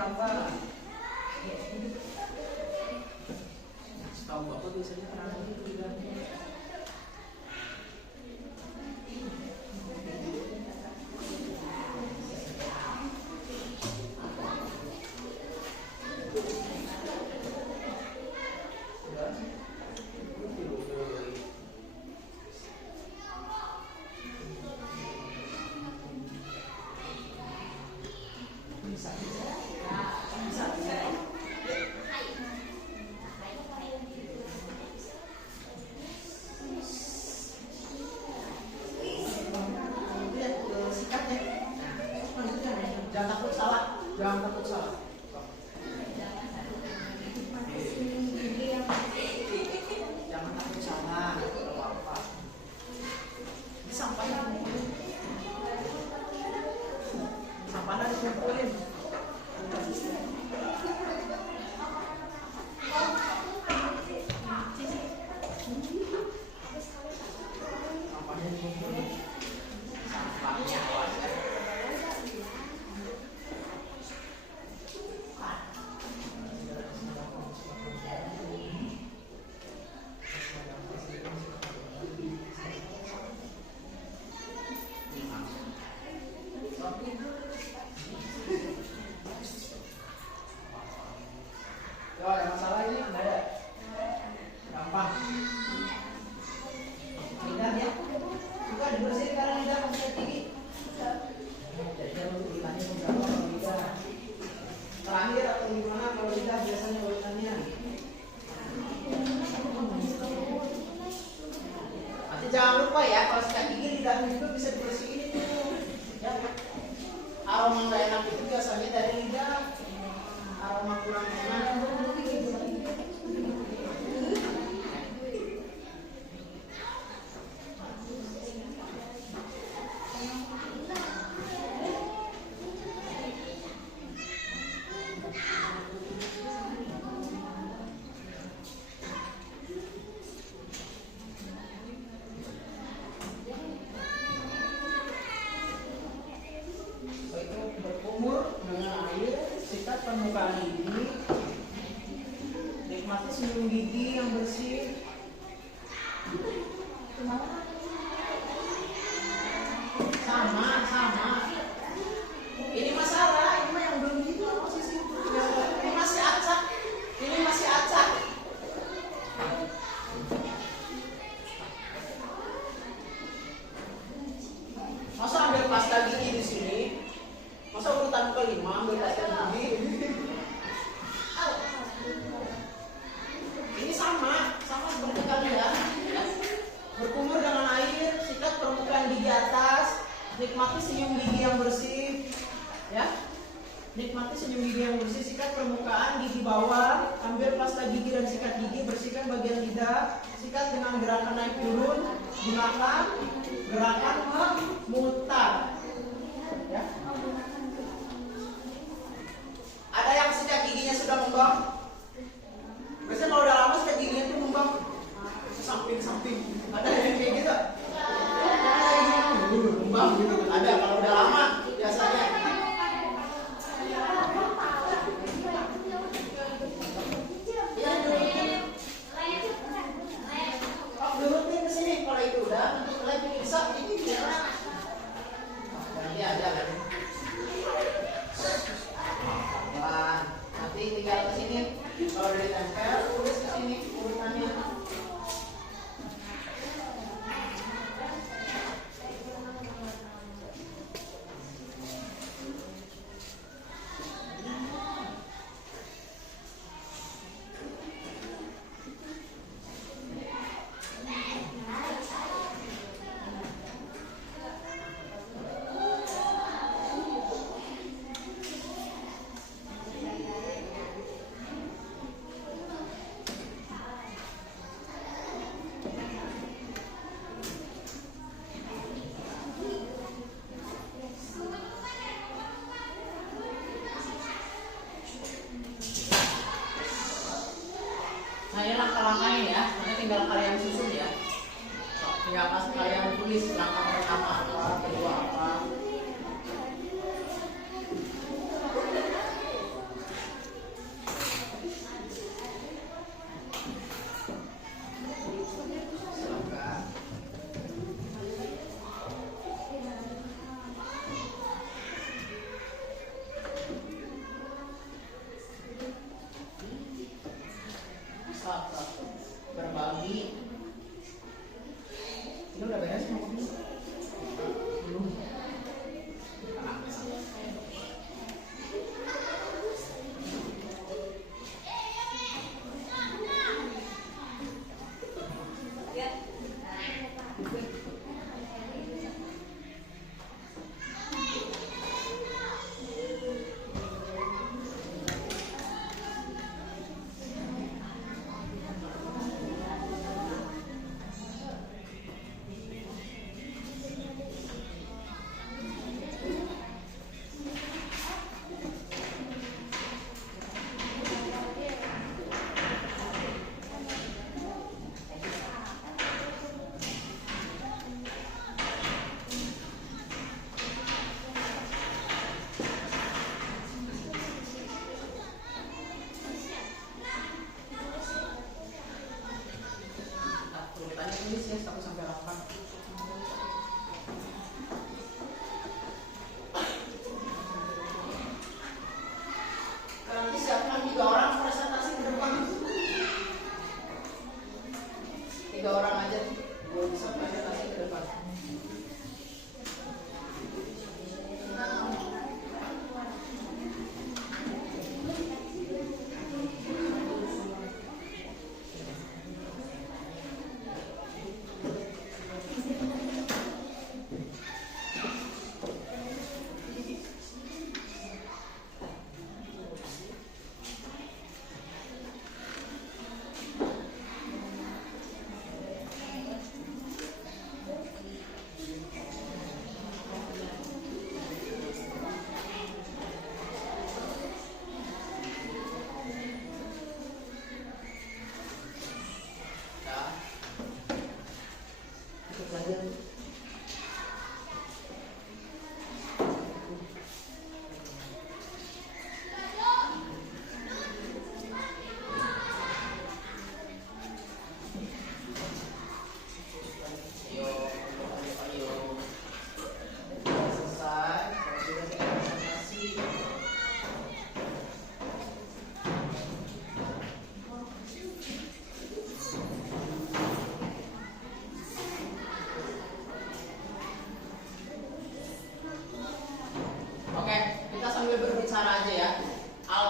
berapa? Tahu bapak biasanya terang itu juga. Jangan takut salah, jangan takut salah. Jangan takut salah, kalau apa. Ini sampahnya, sampahnya dikumpulin. Sampahnya dikumpulin. Sampahnya Yo, ada masalah ini? Nggak ada. Gampang. Lidah ya. Juga dibersihin karena lidah masih tinggi. Jadi untuk lidahnya berapa kalau lidah? Terakhir atau gimana kalau lidah biasanya urutannya? Nanti jangan lupa ya, kalau sikat gigi lidahnya juga bisa dibersihin itu. Ya. Aroma nggak enak itu biasanya dari lidah. Aroma kurang enak. Berkumur dengan air, sikat permukaan gigi, nikmati senyum gigi yang bersih. Sama. Ini masalah, ini mah yang belum gitu posisi. Ini masih acak. Masa ambil pasta gigi di sini? Masa urutan kelima ambil pasta gigi? Ini sama seperti kalian. Ya. Berkumur dengan air, sikat permukaan gigi atas, nikmati senyum gigi yang bersih. Ya. Nikmati senyum gigi yang bersih, sikat permukaan gigi bawah, ambil pasta gigi dan sikat gigi, bersihkan bagian lidah, sikat dengan gerakan naik turun, gunakan gerakan memutar. Ya. Ada yang sikat giginya sudah membang? Biasanya kalau udah lama sikat giginya tuh membang samping. Ada yang kayak gitu? Membang gitu. Ada kalau udah lama biasanya. Turutin ke sini kalau itu udah lebih bisa ini biasa. Nanti ada kan. Nanti tinggal ke sini. Kalau udah ditempel, tulis ke sini urutannya. Nah ini langkah-langkahnya ya, nanti tinggal kalian susun ya. Tinggal pas kalian tulis langkah pertama apa, kedua apa.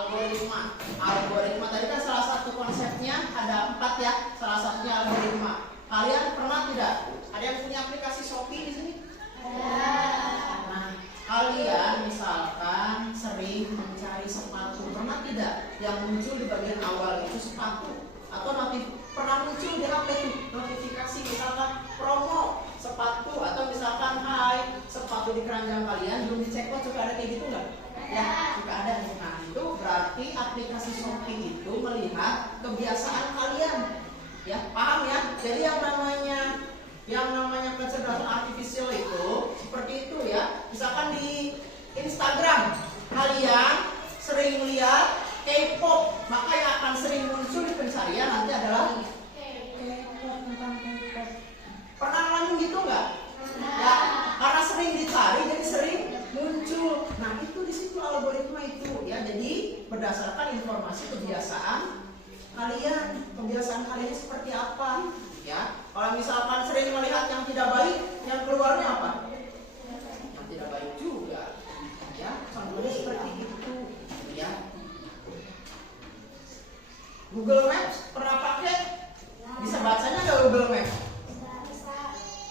algoritma. Algoritma tadi kan salah satu konsepnya ada 4 ya. Salah satunya algoritma. Kalian pernah tidak? Ada yang punya aplikasi Shopee di sini? Nah, kalian misalkan sering mencari sepatu, pernah tidak yang muncul di bagian awal itu sepatu? Atau pernah muncul di HP itu notifikasi misalkan promo sepatu, atau misalkan hai sepatu di keranjang kalian belum dicek kok, juga ada kayak gitu nggak? Ya, juga ada. Nah, itu berarti aplikasi Shopee itu melihat kebiasaan kalian. Ya, paham ya? Jadi yang namanya kecerdasan artifisial itu seperti itu ya. Misalkan di Instagram kalian sering lihat K-pop, maka yang akan sering muncul di pencarian nanti adalah K-pop, tentang K-pop. Pernah ngalamin gitu nggak? Ya, karena sering dicari jadi sering muncul. Nah, itu di situ algoritma itu ya. Jadi berdasarkan informasi kebiasaan kalian seperti apa ya. Kalau misalkan sering melihat yang tidak baik, yang keluarnya apa? Yang tidak baik juga ya. Contohnya seperti itu ya. Google Maps pernah pakai? Bisa bacanya nggak Google Maps?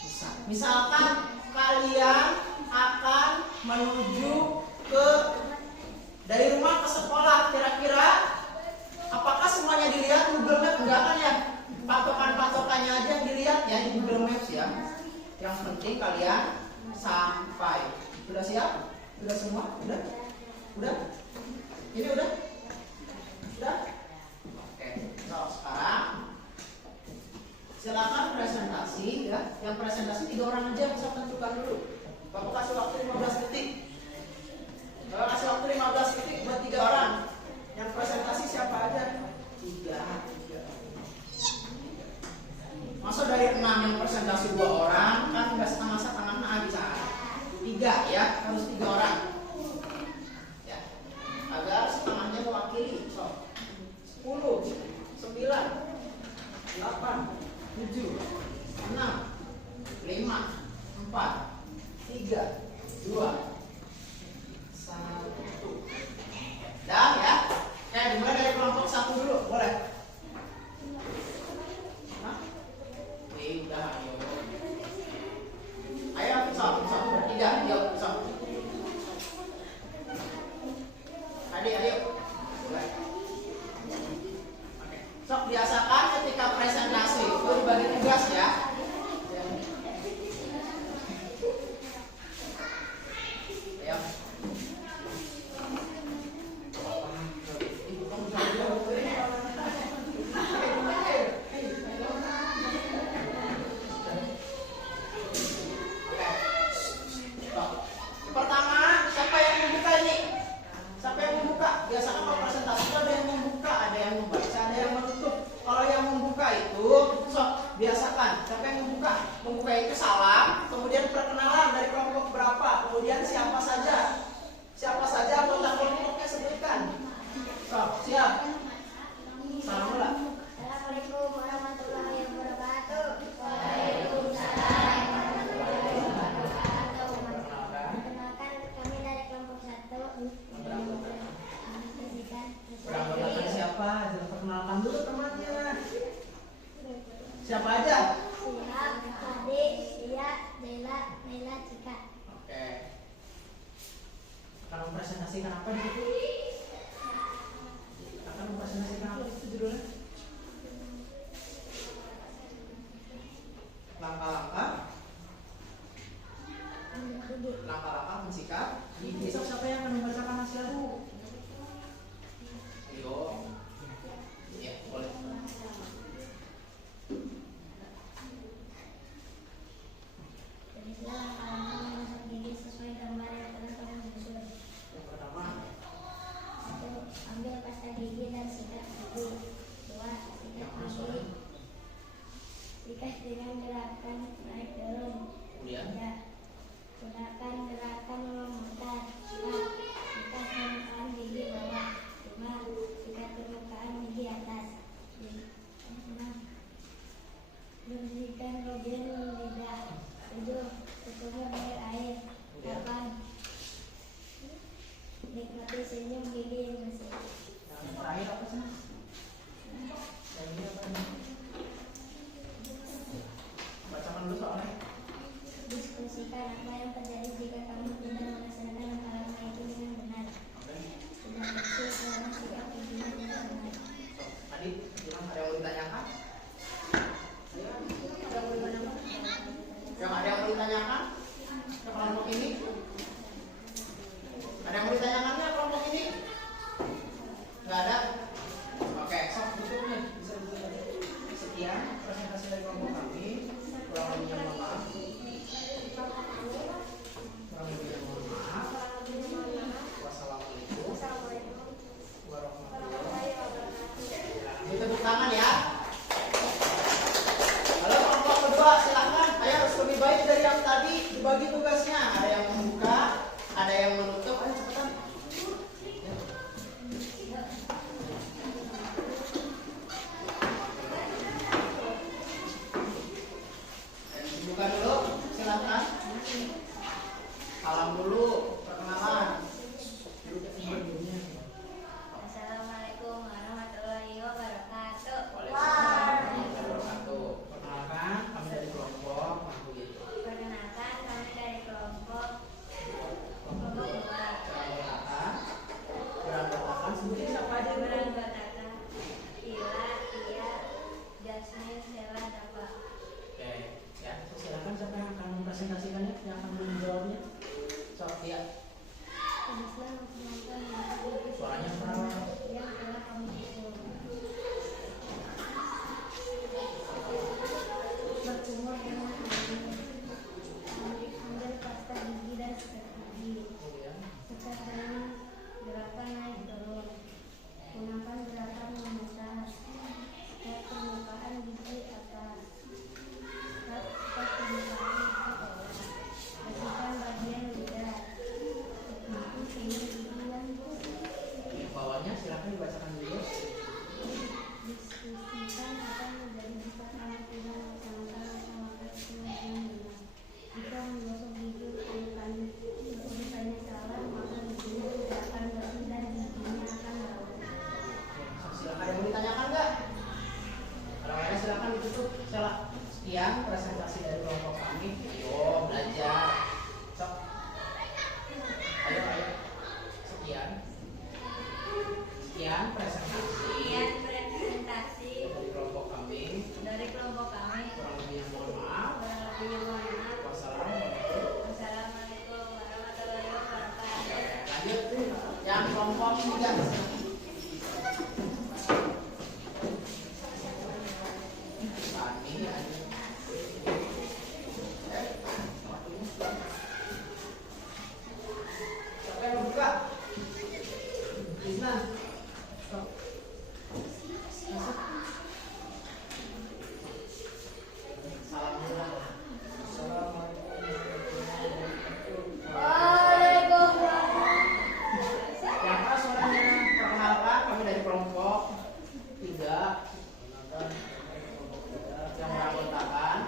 Bisa. Misalkan kalian akan menuju dari rumah ke sekolah, kira-kira apakah semuanya dilihat Google Maps? Enggak kan ya? Patokan-patokannya aja yang dilihat ya di Google Maps ya. Yang penting kalian sampai. Sudah siap? Sudah semua? Udah? Udah? Ini udah? Sudah? Oke. So, sekarang silakan presentasi ya. Yang presentasi 3 orang aja, bisa tentukan dulu. Bapak kasih waktu 15 detik. Bapak kasih waktu 15 detik buat 3 orang. Yang presentasi siapa aja? 3. Masa dari 6 yang presentasi 2 orang, kan nggak setengah-setengah, nah bisa 3 ya, harus 3 orang ya, agar setengahnya mewakili. So, 10, 9, 8, 7, 6, 5, 4, 3, 2, 1. Dan ya, dimulai dari kelompok 1 dulu, boleh? Udah, ayo. Ayo, satu, bertiga, yuk, satu. Ayo. Boleh. Oke. Sok biasakan ketika presentasi itu dibagi tugas ya. Ayo. Pertama, siapa yang membuka ini? Siapa yang membuka? Biasakan dibacakan dulu. Diskusikan akan menjadi besar anak tidak melaksanakan bersama kesimpulan. Jika menggosok gigi bertanya salah, maka giginya tidak akan bersih dan giginya akan bau. Silakan, ada yang mau ditanyakan nggak? Kalau ada silakan ditutup. Sekian presentasi dari kelompok kami. Yo, belajar. Sok. Ayo. Sekian presentasi dari kelompok kami. Kurang lebihnya mohon maaf. Wassalamualaikum. Lanjut. Yang kelompok 3. Siapa yang mau buka? Isna. Siapa suaranya? Perkenalkan, kami dari kelompok 3 yang beranggotakan.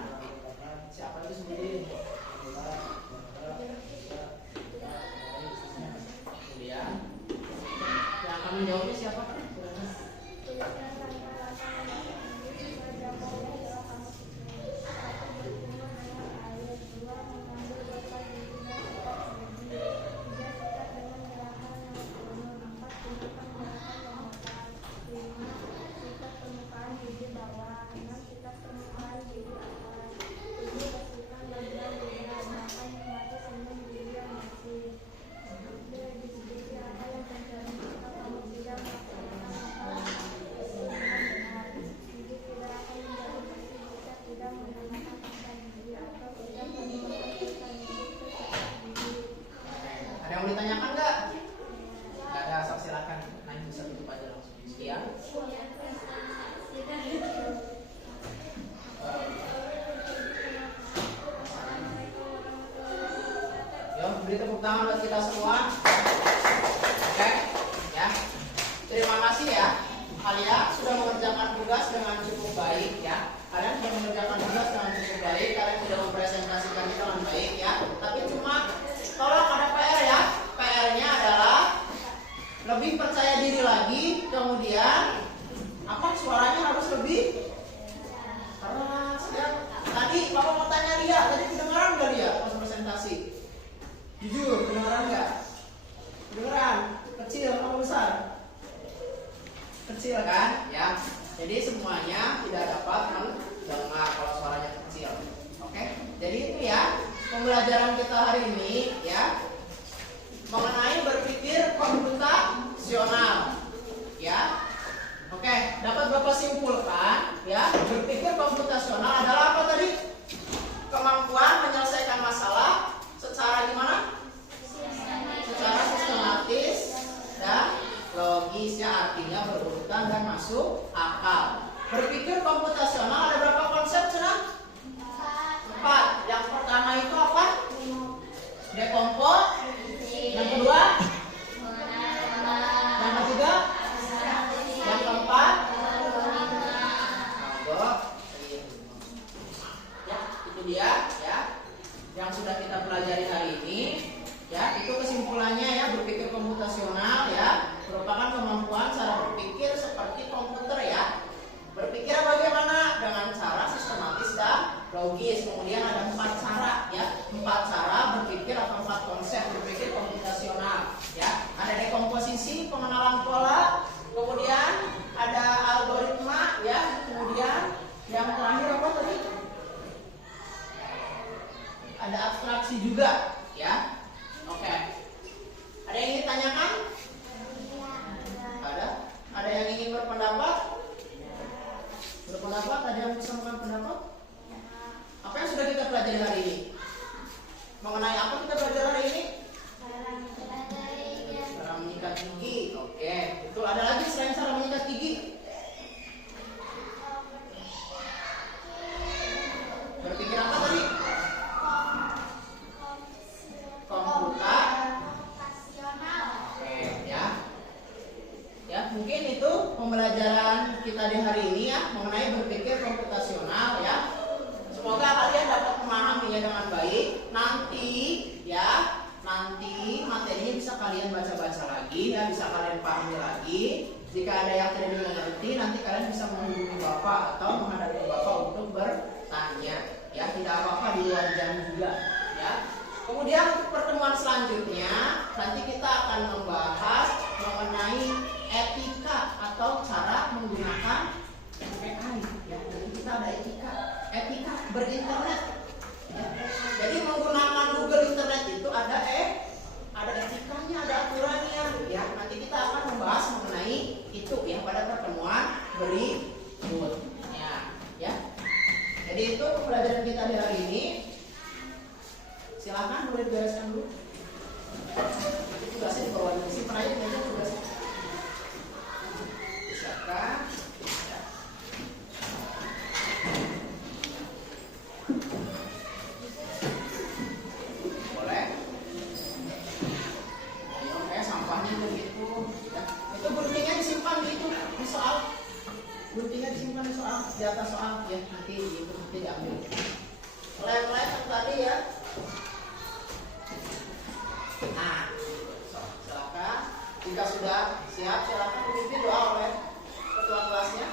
Siapa itu sebutin? Kemudian yang akan menjawabnya siapa? Ada yang mau ditanyakan nggak? Nggak ada, sok silakan. Nah, bisa tutup aja langsung. Sekian. Yo, beri tepuk tangan buat kita semua. Oke, ya. Terima kasih ya. Kalian sudah mengerjakan tugas dengan cukup baik ya. Kalian sudah mengerjakan tugas dengan cukup baik. Kalian sudah mempresentasikan itu dengan baik ya. Tapi cuma tolong ada PR ya. PR-nya adalah lebih percaya diri lagi. Kemudian apa suaranya harus lebih keras ya. Tadi Bapak mau tanya Lia, tadi kedengaran nggak Lia pas presentasi? Jujur, kedengaran nggak? Kedengaran? Kecil atau besar? Kecil kan? Ya. Jadi semuanya tidak dapat mendengar kalau suaranya kecil. Oke? Jadi itu ya pembelajaran kita hari ini ya mengenai berpikir komputasional. Ya. Oke, dapat Bapak simpulkan ya, berpikir komputasional adalah apa tadi? Kemampuan menyelesaikan masalah secara gimana? Secara sistematis dan logis ya, artinya berurutan dan masuk akal. Berpikir komputasional ada berapa konsep senang? 4. Yang pertama itu apa? Dekompos. Yang kedua? Yang ketiga? Yang keempat? Ya, itu dia ya yang sudah kita pelajari hari ini. Ya, itu kesimpulannya ya, berpikir komputasional ya merupakan kemampuan cara berpikir seperti komputer ya. Berpikir bagaimana? Dengan cara sistematis dan logis. Kemudian ada 4 cara ya, 4 cara berpikir atau 4 konsep berpikir komputasional. pembelajaran kita di hari ini ya mengenai berpikir komputasional ya. Semoga kalian dapat memahaminya dengan baik. Nanti materinya bisa kalian baca-baca lagi ya, bisa kalian pahami lagi. Jika ada yang tidak mengerti, nanti kalian bisa menghubungi Bapak atau menghadapi Bapak untuk bertanya. Ya, tidak apa-apa di luar jam juga ya. Kemudian untuk pertemuan selanjutnya nanti kita akan membahas mengenai etika atau cara menggunakan AI ya. Jadi kita ada etika berinternet ya. Jadi menggunakan Google Internet itu ada etikanya, ada aturannya ya. Nanti kita akan membahas mengenai itu ya pada pertemuan berikutnya ya. Jadi itu pembelajaran kita di hari ini. Silakan boleh dibereskan dulu. Tugasnya di bawah ini, simpan aja meja tugasnya. Silakan. Ya. Boleh. Ayo, sampahnya begitu. Ya. Itu guntingnya disimpan gitu di soal. Guntingnya disimpan di soal, di atas soal ya. Nanti diambil. Lem-lem tadi ya. Nah, silakan. Jika sudah siap, silakan dipimpin doa oleh ketua kelasnya.